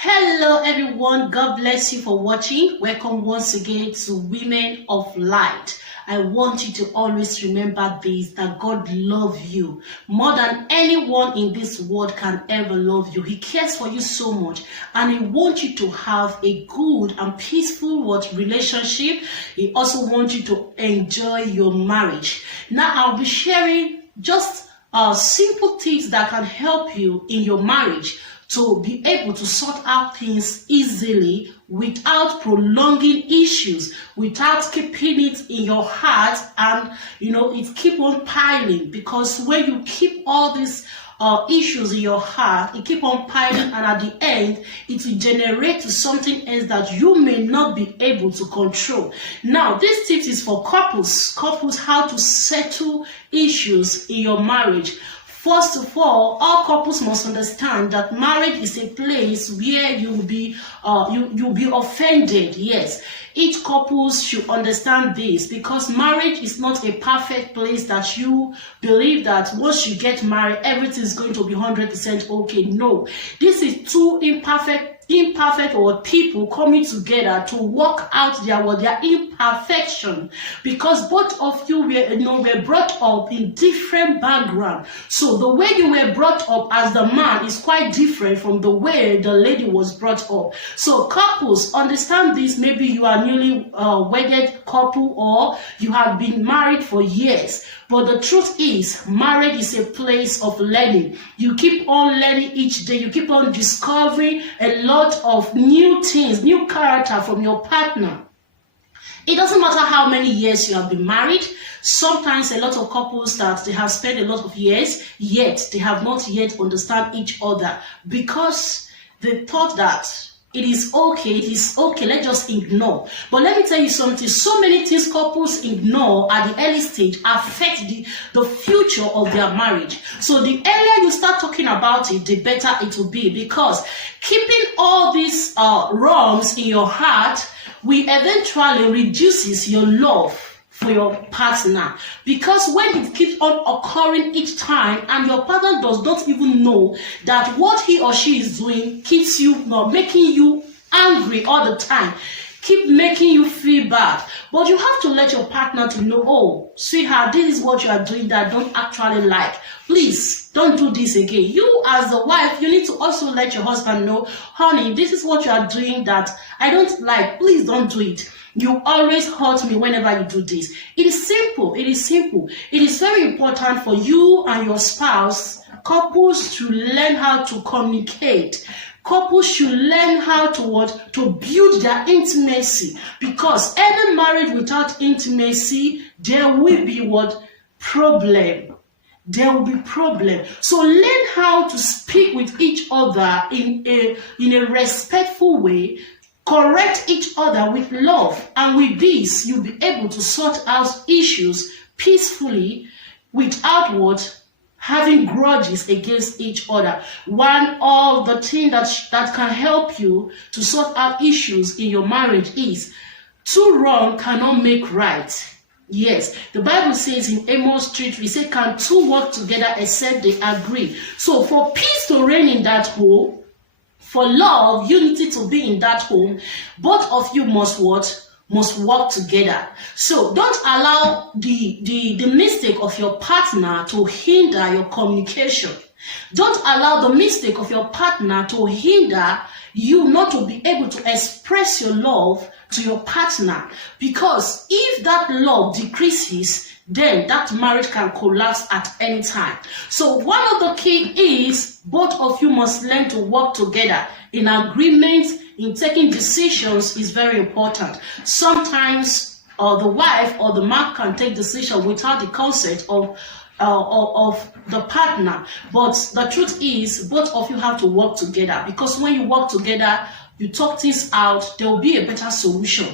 Hello everyone, God bless you for watching. Welcome once again to Women of Light. I want you to always remember this, that God loves you more than anyone in this world can ever love you. He cares for you so much and He wants you to have a good and peaceful relationship. He also wants you to enjoy your marriage. Now I'll be sharing just simple tips that can help you in your marriage to be able to sort out things easily without prolonging issues, without keeping it in your heart and it keep on piling. Because when you keep all these issues in your heart, it keep on piling, and at the end it will generate to something else that you may not be able to control. Now this tip is for couples how to settle issues in your marriage. First of all couples must understand that marriage is a place where you'll be offended. Yes, each couples should understand this, because marriage is not a perfect place that you believe that once you get married everything is going to be 100% okay. No, this is two imperfect or people coming together to work out their imperfection, because both of you were brought up in different background. So the way you were brought up as the man is quite different from the way the lady was brought up. So couples, understand this. Maybe you are newly wedded couple, or you have been married for years. But the truth is, marriage is a place of learning. You keep on learning each day. You keep on discovering a lot of new things, new character from your partner. It doesn't matter how many years you have been married. Sometimes a lot of couples that they have spent a lot of years, yet they have not yet understand each other, because they thought that it is okay, let's just ignore. But let me tell you something, so many things couples ignore at the early stage affect the future of their marriage. So the earlier you start talking about it, the better it will be, because keeping all these wrongs in your heart will eventually reduces your love for your partner. Because when it keeps on occurring each time and your partner does not even know that what he or she is doing keeps you making you angry all the time, keep making you feel bad. But you have to let your partner to know, oh sweetheart, this is what you are doing that I don't actually like. Please don't do this again. You as the wife, you need to also let your husband know, honey, this is what you are doing that I don't like. Please don't do it. You always hurt me whenever you do this. It is simple. It is simple. It is very important for you and your spouse, couples, to learn how to communicate. Couples should learn how to build their intimacy, because any marriage without intimacy, there will be problem. There will be problem. So learn how to speak with each other in a respectful way. Correct each other with love, and with this you'll be able to sort out issues peacefully without having grudges against each other. One of the things that can help you to sort out issues in your marriage is, two wrong cannot make right. Yes, the Bible says in Amos 3:3, we say, can two work together except they agree? So for peace to reign in that home, for love, unity to be in that home, both of you must work together. So don't allow the mistake of your partner to hinder your communication. Don't allow the mistake of your partner to hinder you not to be able to express your love to your partner. Because if that love decreases, then that marriage can collapse at any time. So one of the key is, both of you must learn to work together in agreement. In taking decisions is very important. Sometimes the wife or the man can take decision without the consent of the partner. But the truth is, both of you have to work together, because when you work together, you talk things out, there will be a better solution.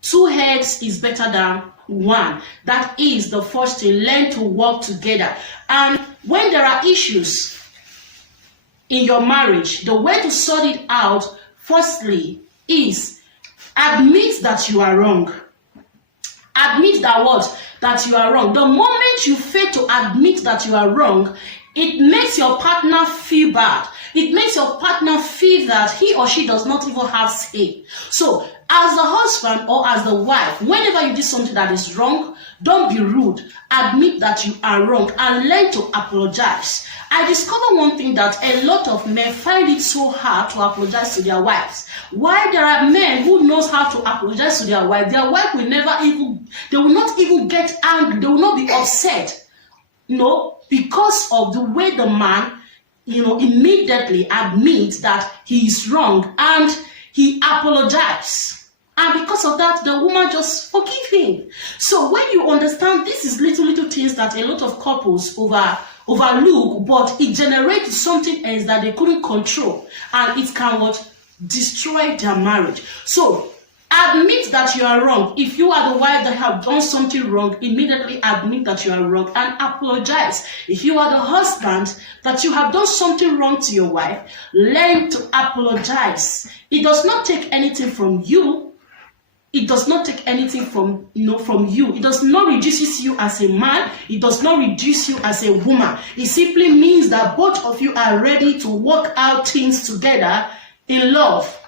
Two heads is better than one. That is the first thing. Learn to work together. And when there are issues in your marriage, the way to sort it out, firstly, is admit that you are wrong. Admit that you are wrong. The moment you fail to admit that you are wrong, It makes your partner feel bad. It makes your partner feel that he or she does not even have say. So, as the husband or as the wife, whenever you do something that is wrong, don't be rude. Admit that you are wrong and learn to apologize. I discovered one thing, that a lot of men find it so hard to apologize to their wives. While there are men who knows how to apologize to their wife will never even, they will not even get angry. They will not be upset. Because of the way the man, immediately admits that he is wrong and he apologizes. And because of that, the woman just forgive him. So when you understand, this is little things that a lot of couples overlook, but it generates something else that they couldn't control, and it can destroy their marriage. So admit that you are wrong. If you are the wife that have done something wrong, immediately admit that you are wrong and apologize. If you are the husband that you have done something wrong to your wife, learn to apologize. It does not take anything from you. It does not take anything from you. It does not reduce you as a man. It does not reduce you as a woman. It simply means that both of you are ready to work out things together in love.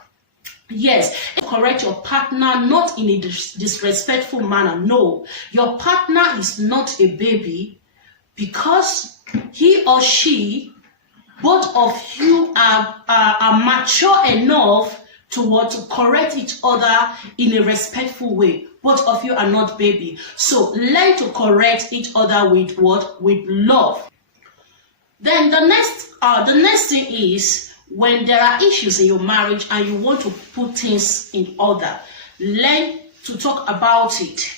Yes, correct your partner, not in a disrespectful manner. No, your partner is not a baby, because he or she, both of you are mature enough to correct each other in a respectful way. Both of you are not baby. So learn to correct each other with what? With love. Then the next thing is, when there are issues in your marriage and you want to put things in order, learn to talk about it.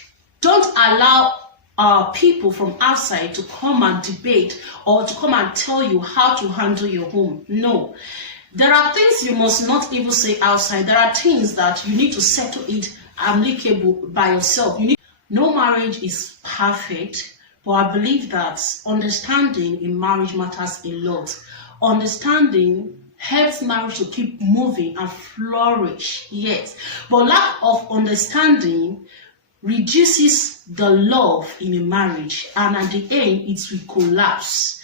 Don't allow people from outside to come and debate or to come and tell you how to handle your home. No. There are things you must not even say outside. There are things that you need to settle it amicable by yourself. No marriage is perfect, but I believe that understanding in marriage matters a lot. Understanding helps marriage to keep moving and flourish, yes. But lack of understanding reduces the love in a marriage, and at the end, it will collapse.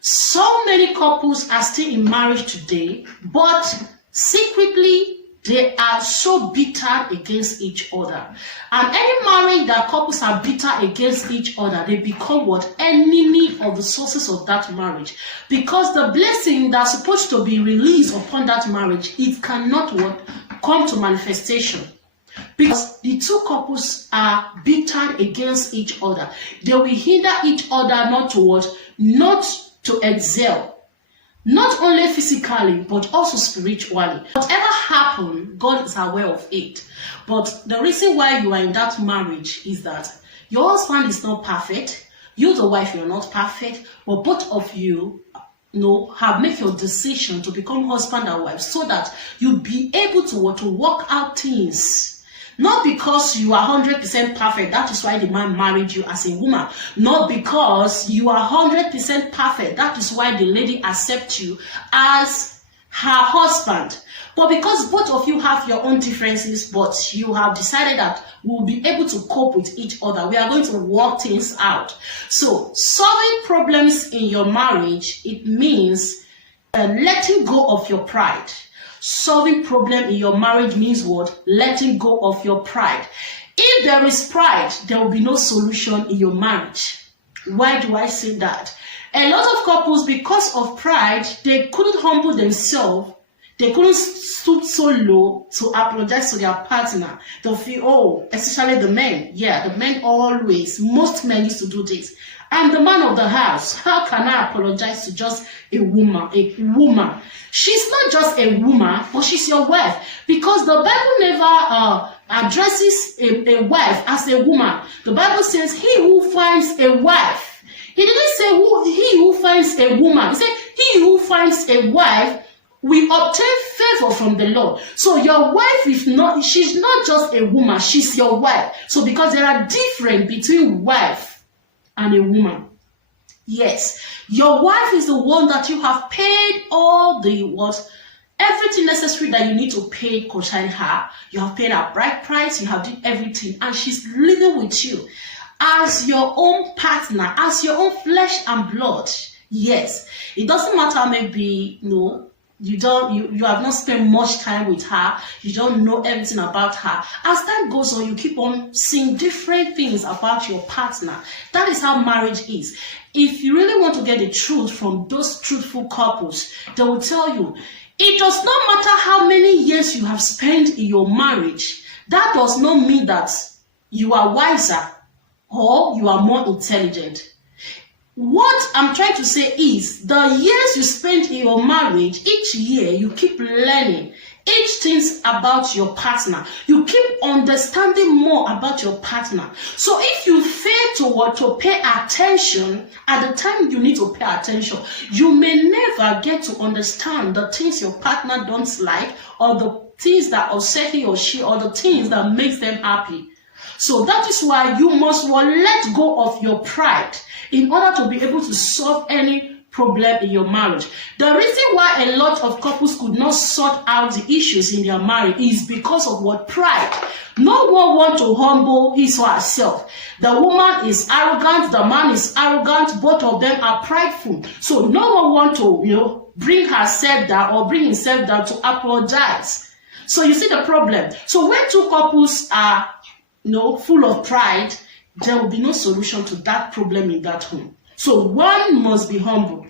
So many couples are still in marriage today, but secretly, they are so bitter against each other. And any marriage that couples are bitter against each other, they become enemy of the sources of that marriage. Because the blessing that's supposed to be released upon that marriage, it cannot come to manifestation. Because the two couples are bitter against each other. They will hinder each other not to excel. Not only physically, but also spiritually. Whatever happened, God is aware of it. But the reason why you are in that marriage is that your husband is not perfect. You, the wife, you're not perfect. But both of you, have made your decision to become husband and wife, so that you'll be able to work out things. Not because you are 100% perfect, that is why the man married you as a woman. Not because you are 100% perfect, that is why the lady accepts you as her husband. But because both of you have your own differences, but you have decided that we'll be able to cope with each other, we are going to work things out. So, solving problems in your marriage, it means letting go of your pride. Solving problem in your marriage means what? Letting go of your pride. If there is pride, there will be no solution in your marriage. Why do I say that? A lot of couples, because of pride, they couldn't humble themselves. They couldn't stoop so low to apologize to their partner. They'll feel, especially the men. Yeah, the men always, most men used to do this. I'm the man of the house. How can I apologize to just a woman? She's not just a woman, but she's your wife. Because the Bible never addresses a wife as a woman. The Bible says, he who finds a wife. He didn't say he who finds a woman. He said, he who finds a wife will obtain favor from the Lord. So your wife she's not just a woman, she's your wife. So because there are difference between wife and a woman. Yes, your wife is the one that you have paid all everything necessary that you need to pay concerning her. You have paid her bride price, you have done everything, and she's living with you as your own partner, as your own flesh and blood. Yes, it doesn't matter, maybe, you have not spent much time with her, you don't know everything about her. As time goes on, you keep on seeing different things about your partner. That is how marriage is. If you really want to get the truth from those truthful couples, they will tell you, it does not matter how many years you have spent in your marriage. That does not mean that you are wiser or you are more intelligent. What I'm trying to say is, the years you spend in your marriage, each year you keep learning each things about your partner. You keep understanding more about your partner. So if you fail to pay attention at the time you need to pay attention, you may never get to understand the things your partner don't like, or the things that upset he or she, or the things that makes them happy. So that is why you must let go of your pride in order to be able to solve any problem in your marriage. The reason why a lot of couples could not sort out the issues in their marriage is because of what? Pride. No one wants to humble his or herself. The woman is arrogant, the man is arrogant, both of them are prideful. So no one wants to, bring herself down or bring himself down to apologize. So you see the problem. So when two couples are full of pride, there will be no solution to that problem in that home. So one must be humble,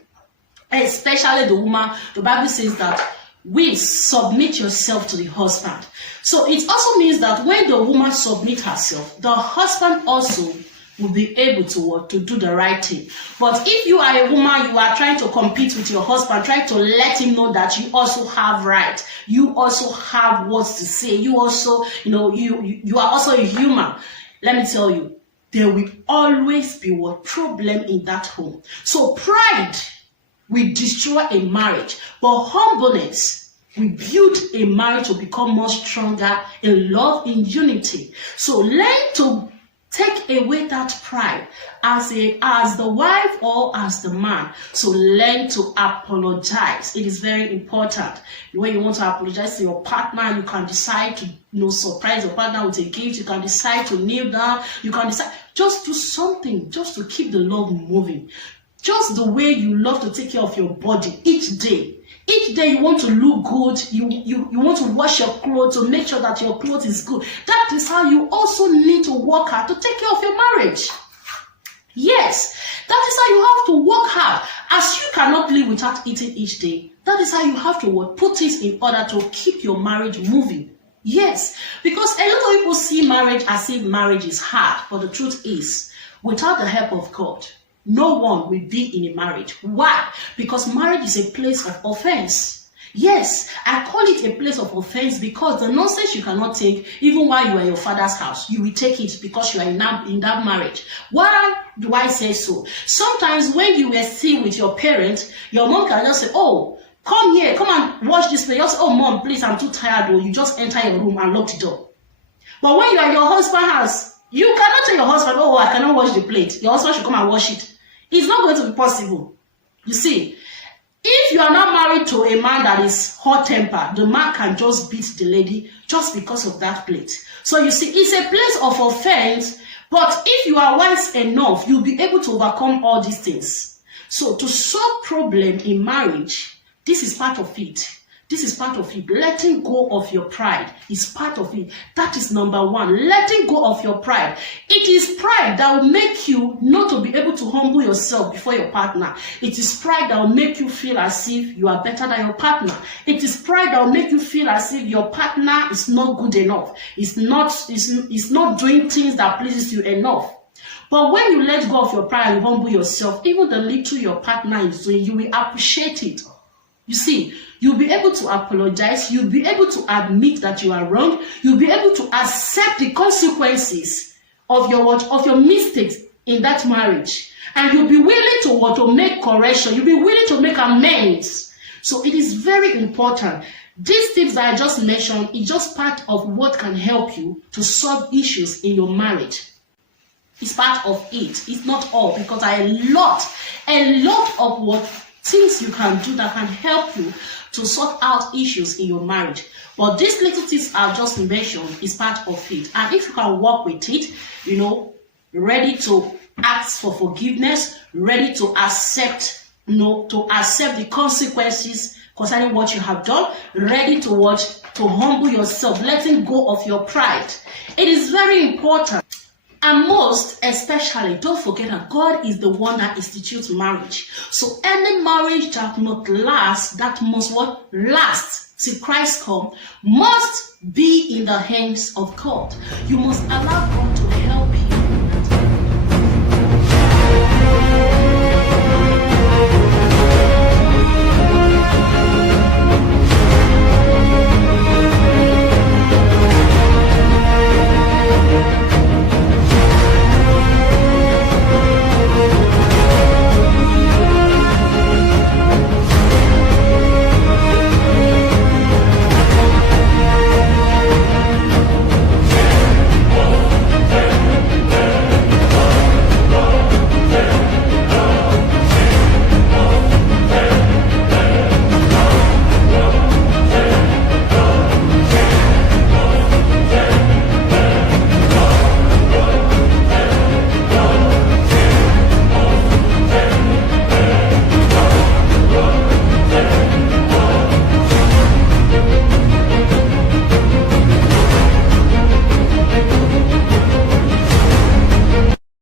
especially the woman. The Bible says that we submit yourself to the husband. So it also means that when the woman submits herself, the husband also will be able to do the right thing. But if you are a woman, you are trying to compete with your husband, trying to let him know that you also have right, you also have words to say, you also, you are also a human. Let me tell you, there will always be a problem in that home. So pride will destroy a marriage, but humbleness will build a marriage to become more stronger in love, in unity. So learn to take away that pride as the wife or as the man. So learn to apologize. It is very important. When you want to apologize to your partner, you can decide to surprise your partner with a gift. You can decide to kneel down. You can decide just do something just to keep the love moving. Just the way you love to take care of your body each day. Each day you want to look good, you want to wash your clothes to make sure that your clothes is good. That is how you also need to work hard to take care of your marriage. Yes, that is how you have to work hard. As you cannot live without eating each day, that is how you have to put things in order to keep your marriage moving. Yes, because a lot of people see marriage as if marriage is hard, but the truth is, without the help of God, no one will be in a marriage. Why? Because marriage is a place of offense. Yes, I call it a place of offense because the nonsense you cannot take, even while you are in your father's house, you will take it because you are in that marriage. Why do I say so? Sometimes when you were still with your parents, your mom can just say, oh, come here, come and watch this play. Just, oh, mom, please, I'm too tired. Or you just enter your room and lock the door. But when you are in your husband's house, you cannot tell your husband, oh, I cannot wash the plate. Your husband should come and wash it. It's not going to be possible. You see, if you are not married to a man that is hot-tempered, the man can just beat the lady just because of that plate. So you see, it's a place of offense, but if you are wise enough, you'll be able to overcome all these things. So to solve problem in marriage, this is part of it. This is part of it. Letting go of your pride is part of it. That is number one. Letting go of your pride. It is pride that will make you not to be able to humble yourself before your partner. It is pride that will make you feel as if you are better than your partner. It is pride that will make you feel as if your partner is not good enough. It's not doing things that pleases you enough. But when you let go of your pride and humble yourself, even the little your partner is doing, you will appreciate it. You see, you'll be able to apologize. You'll be able to admit that you are wrong. You'll be able to accept the consequences of your mistakes in that marriage. And you'll be willing to make correction. You'll be willing to make amends. So it is very important. These tips that I just mentioned is just part of what can help you to solve issues in your marriage. It's part of it. It's not all, because a lot of things you can do that can help you to sort out issues in your marriage. But these little things I just mentioned is part of it. And if you can work with it, ready to ask for forgiveness, ready to accept to accept the consequences concerning what you have done, ready to watch, to humble yourself, letting go of your pride. It is very important. And most especially, don't forget that God is the one that institutes marriage. So any marriage that not last, that must what? Last till Christ come, must be in the hands of God. You must allow God to help you.